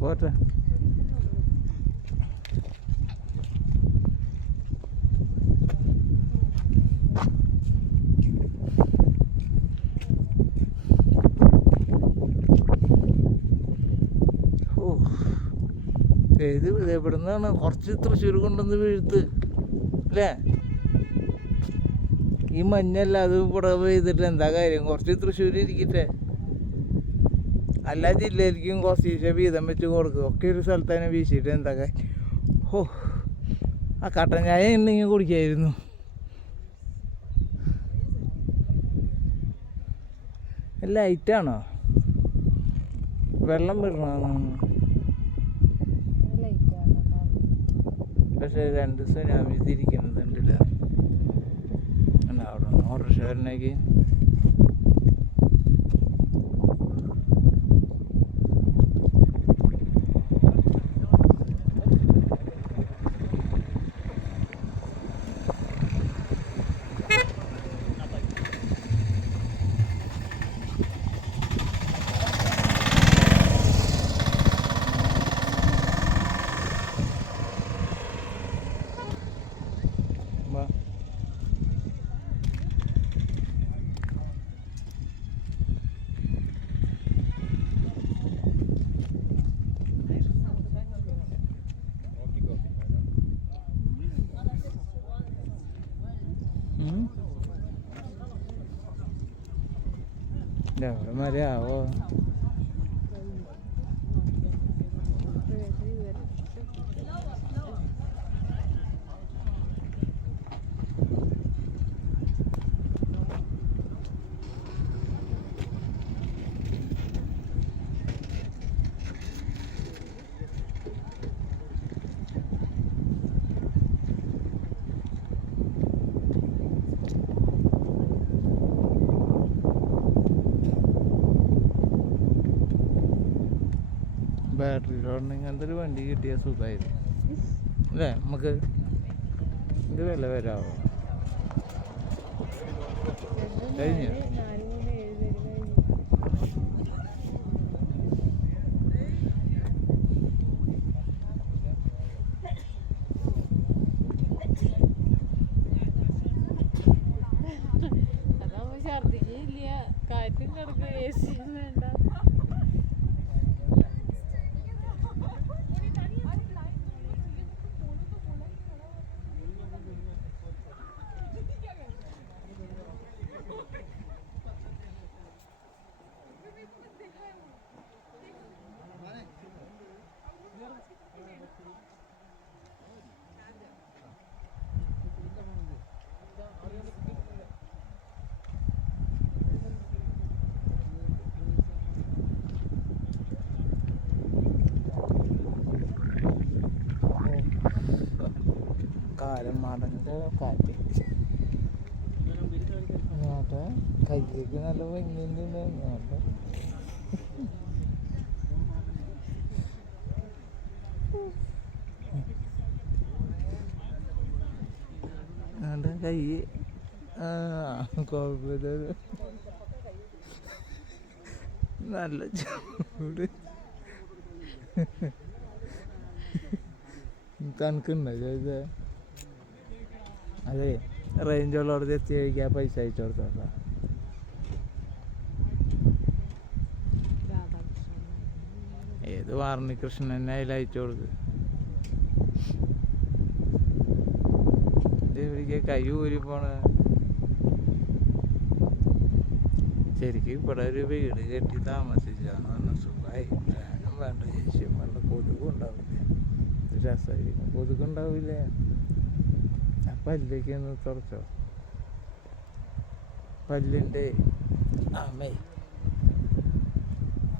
പോട്ടെ ഓ. ഏത് ഇത് എവിടുന്നാണ് കുറച്ച് തൃശ്ശൂർ കൊണ്ടുവന്ന് വീഴ്ത്ത്? അല്ലേ? ഈ മഞ്ഞല്ല അത് ഇവിടെ പെയ്തിട്ട് എന്താ കാര്യം? കുറച്ച് തൃശ്ശൂർ ഇരിക്കട്ടെ. എല്ലാ ജില്ലയിലേക്കും കുറച്ച് വീതം വെച്ച് കൊടുക്കും. ഒക്കെ ഒരു സ്ഥലത്ത് തന്നെ വീശിയിട്ട് എന്തൊക്കെ ഓ ആ കട്ടൻ ചായ ഉണ്ടെങ്കിൽ കുടിക്കായിരുന്നു. ലൈറ്റാണോ വെള്ളം വിടണ? പക്ഷെ രണ്ട് ദിവസം ഞാൻ വിധിരിക്കുന്നത് ഉണ്ടല്ല അവിടെ ഓട്ടോറിക്ഷക്കാരനേക്ക് എവിടെ വരെ ആവോ ബാറ്ററി ലോഡിന് അങ്ങനത്തെ ഒരു വണ്ടി കിട്ടിയ സുഖമായിരുന്നു അല്ലേ? നമുക്ക് ഇത് വില വരാവോ? കഴിഞ്ഞോ അതാവുമ്പോ ഛർദിക്കില്ല കാറ്റും കിടക്കും എ സി വേണ്ട കാലം മടങ്ങ കാറ്റ്. നോട്ടെ കയ്യിലേക്ക് നല്ല ഭംഗിയുണ്ട് നോട്ടെ ആണ്ടെ കൈ കുഴപ്പമില്ല നല്ല ചൂട്. തണുക്കുണ്ടോ ചോദിച്ചേ അതെ റേഞ്ച് ഉള്ളവർക്ക് എത്തി കഴിക്കാൻ പൈസ അയച്ചു കൊടുത്തോട്ടോ ഏത് വാർണികൃഷ്ണൻ തന്നെ അതിൽ അയച്ചു കൊടുക്ക്. ഇവർക്ക് കൈ ഊരി പോണ. ശരിക്കും ഇവിടെ ഒരു വീട് കെട്ടി താമസിച്ചാന്ന് പറഞ്ഞ സുഖമായി വേണം വേണ്ട ശേഷം വേണ്ട കൊതുകും ഉണ്ടാവില്ല. രസമായിരിക്കും. കൊതുകുണ്ടാവില്ലേ പല്ലേക്ക് ഒന്ന് തുറച്ചോ പല്ലിന്റെ അമ്മേ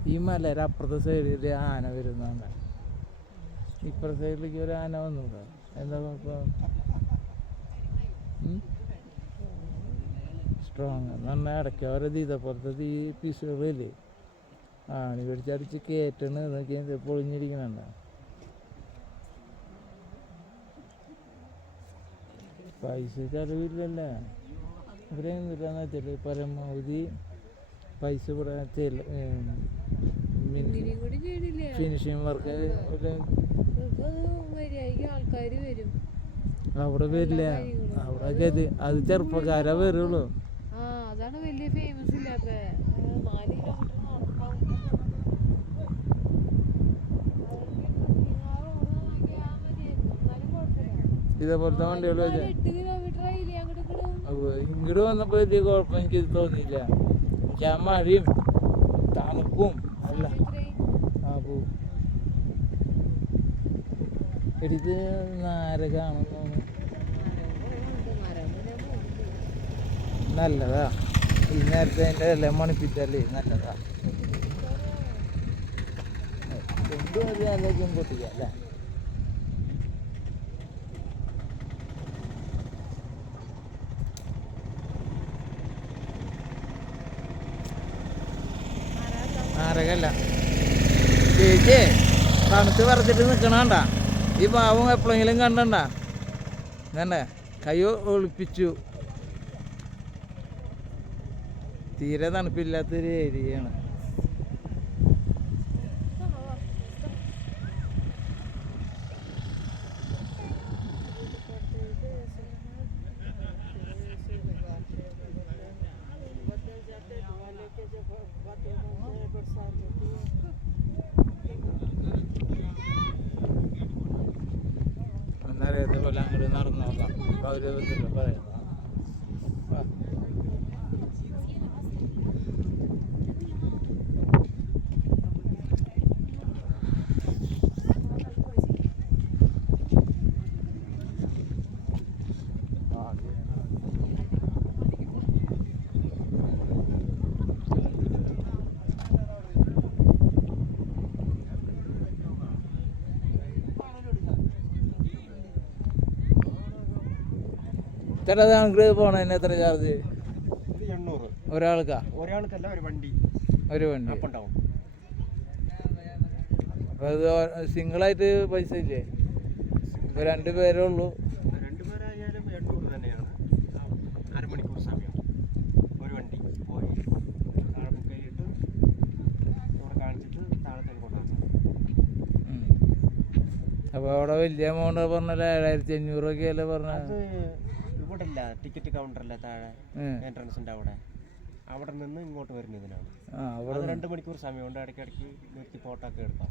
ഈ മലയുടെ അപ്പുറത്തെ സൈഡിൽ ആന വരുന്നതാണ് ഇപ്പുറത്തെ സൈഡിലേക്ക് ഒരു ആന വന്നു എന്താ കുഴപ്പം സ്ട്രോങ് എന്ന് പറഞ്ഞാൽ ഇടയ്ക്ക് അവരെ ഇതപ്പുറത്തെ ഈ പീസുകളില്ലേ? ആണി പിടിച്ചടിച്ച് കയറ്റണ് എന്നൊക്കെ പൈസ ചെലവില്ലല്ല ഇവിടെ എന്തില്ലാന്ന് വെച്ചാൽ പരമാവധി പൈസ ഇവിടെ ഫിനിഷിങ് വർക്ക് അവിടെ വരില്ല. അവിടെ അത് ചെറുപ്പക്കാരെ വരുള്ളൂ. അതാണ് വലിയ ഫേമസ് ഇല്ലാത്ത ഇതേപോലത്തെ വണ്ടികൾ ഇങ്ങോട്ട് വന്നപ്പോൾ വലിയ കുഴപ്പം എനിക്ക് തോന്നിയില്ല. എനിക്ക് ആ മഴയും തണുപ്പും അല്ല. ആ പോ. ഇത് നാരകാണെന്ന് തോന്നുന്നു. നല്ലതാ. ഈ നേരത്തെ അതിന്റെ എല്ലാം മണിപ്പിച്ചാലേ നല്ലതാ. എന്തും അത് ആലോചിക്കും പൊട്ടിക്കാം അല്ലേ? നാരകല്ല ചേച്ചി തണുത്ത് വറച്ചിട്ട് നിൽക്കണണ്ട ഈ പാവം എപ്പോഴെങ്കിലും കണ്ടണ്ട? എന്നെ കൈ ഒളിപ്പിച്ചു. തീരെ തണുപ്പില്ലാത്തൊരു ഏരിയയാണ്. നോക്കാം അപ്പൊ ചേട്ടാ അങ്ങോട്ട് പോണതിന് എത്ര ചാർജ് ഒരാൾക്കാ? ഒരാൾക്കല്ല ഒരു വണ്ടി. ഒരു വണ്ടി. അപ്പോൾ അത് സിംഗിളായിട്ട് പൈസ ഇല്ലേ? ഇപ്പോൾ രണ്ട് പേരേ ഉള്ളൂ. രണ്ടുപേരായാലും എണ്ണൂറ് തന്നെയാണ്. അരമണിക്കൂർ സമയം. ഒരു വണ്ടി പോയി. താഴെ ബുക്ക് ചെയ്തിട്ട് ഇവിടെ കാണിച്ചിട്ട് താഴെ തന്നെ കൊണ്ടുവന്നു. ഉം. അപ്പൊ അവിടെ വലിയ എമൗണ്ട് പറഞ്ഞല്ലോ ഏഴായിരത്തി അഞ്ഞൂറൊക്കെയല്ലേ പറഞ്ഞത് ഇവിടെ ഇല്ല ടിക്കറ്റ് കൗണ്ടറല്ലേ താഴെ എൻട്രൻസിന്റെ അവിടെ. അവിടെ നിന്ന് ഇങ്ങോട്ട് വരുന്നതിനാണ് അവിടെ അത് രണ്ട് മണിക്കൂർ സമയമുണ്ട് ഇടയ്ക്കിടയ്ക്ക് നിർത്തി ഫോട്ടോ ഒക്കെ എടുക്കാം.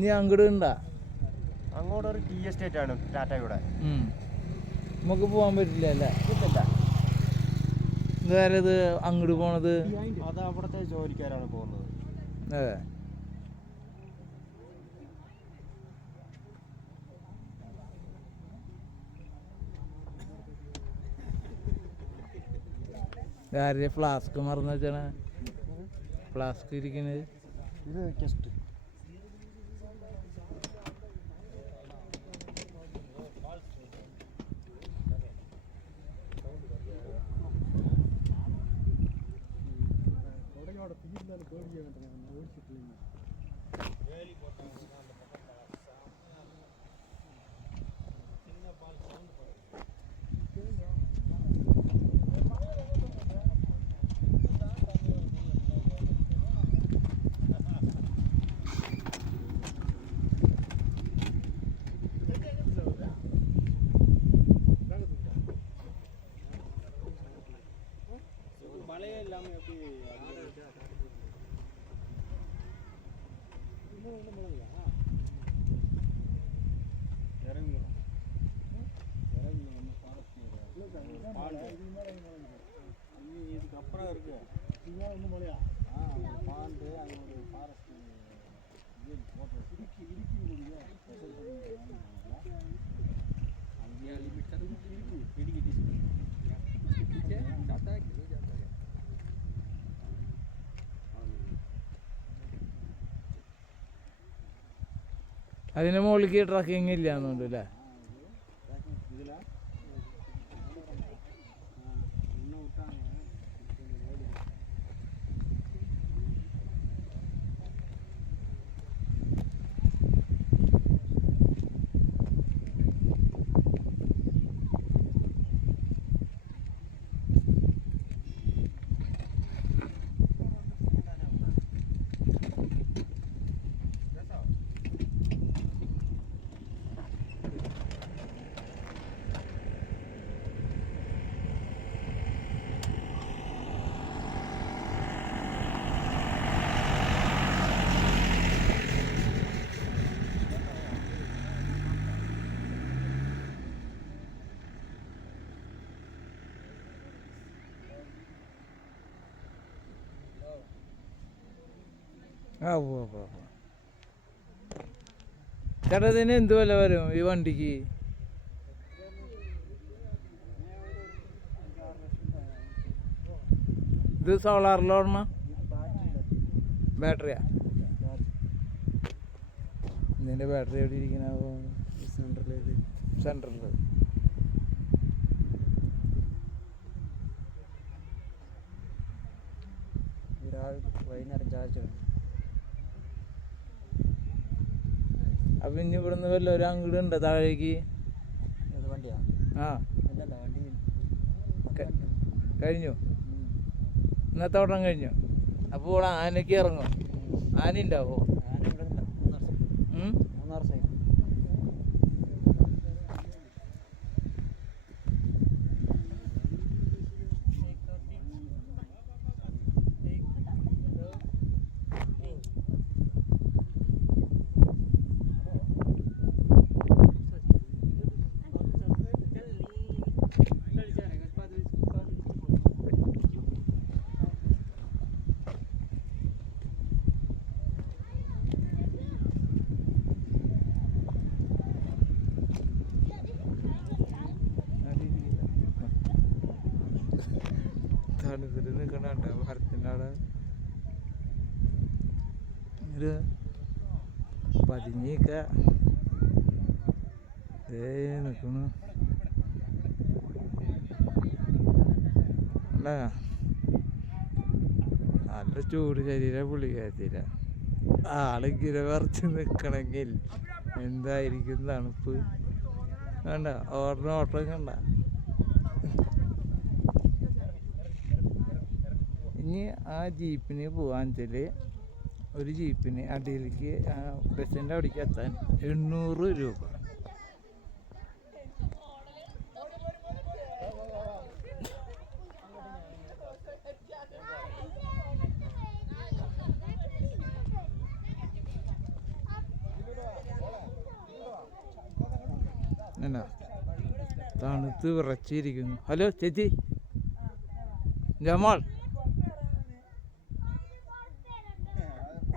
നീ അങ്ങോട്ട് ഉണ്ടാ അങ്ങോട്ട് ഒരു ടി എസ്റ്റേറ്റ് ആണ് ടാറ്റയുടെ. നമുക്ക് പോകാൻ പറ്റില്ല അല്ലേ? ഇല്ല വേറെ ഇത് അങ്ങോട്ട് പോണത്? അത് അവിടുത്തെ ജോലിക്കാരാണ് പോകുന്നത്. അതെ. ആരുടെ ഫ്ലാസ്ക് മറന്നു വെച്ചാണ് ഫ്ലാസ്ക് ഇരിക്കുന്നത് ഇത് അതിന് മുകളിലേക്ക് ട്രക്കിങ് ഇല്ല എന്നുണ്ടല്ലേ ആ. ചേട്ടാ ഇതിന് എന്ത് വില വരും ഈ വണ്ടിക്ക്? ഇത് സോളാറിലോടണ ബാറ്ററിയാ? ഇതിന്റെ ബാറ്ററി എവിടെ ഇരിക്കണ സെന്ററിൽ വൈകുന്നേരം ചാർജ് അപ്പം ഇനി ഇവിടുന്ന് വല്ല ഒരു അങ്ങോട്ട് ഉണ്ട് താഴേക്ക് ആ. കഴിഞ്ഞു? ഇന്നത്തെ ഓട്ടം കഴിഞ്ഞു? അപ്പോൾ ഇവിടെ ആനയ്ക്ക് ഇറങ്ങും. ആന ഉണ്ടാവോ തണുത്തിട്ട് നിൽക്കണ മരത്തിന്റെ അവിടെ. ഒരു പതിഞ്ഞിക്ക. ഏ നിൽക്കണു അല്ല നല്ല ചൂട് ശരീരം പുള്ളിക്കാത്തില്ല ആളിങ്ങനെ വിറച്ച് നിൽക്കണമെങ്കിൽ എന്തായിരിക്കും തണുപ്പ്? വേണ്ട ഓടണ ഓട്ടം കണ്ട? ഇനി ആ ജീപ്പിന് പോകാൻ വെച്ചാൽ ഒരു ജീപ്പിന് അടിയിലേക്ക് ബസ്സിന്റെ അവിടേക്ക് എത്താൻ എണ്ണൂറ് രൂപ. തണുത്ത് വിറച്ചിരിക്കുന്നു. ഹലോ ചേച്ചി. ജമാൾ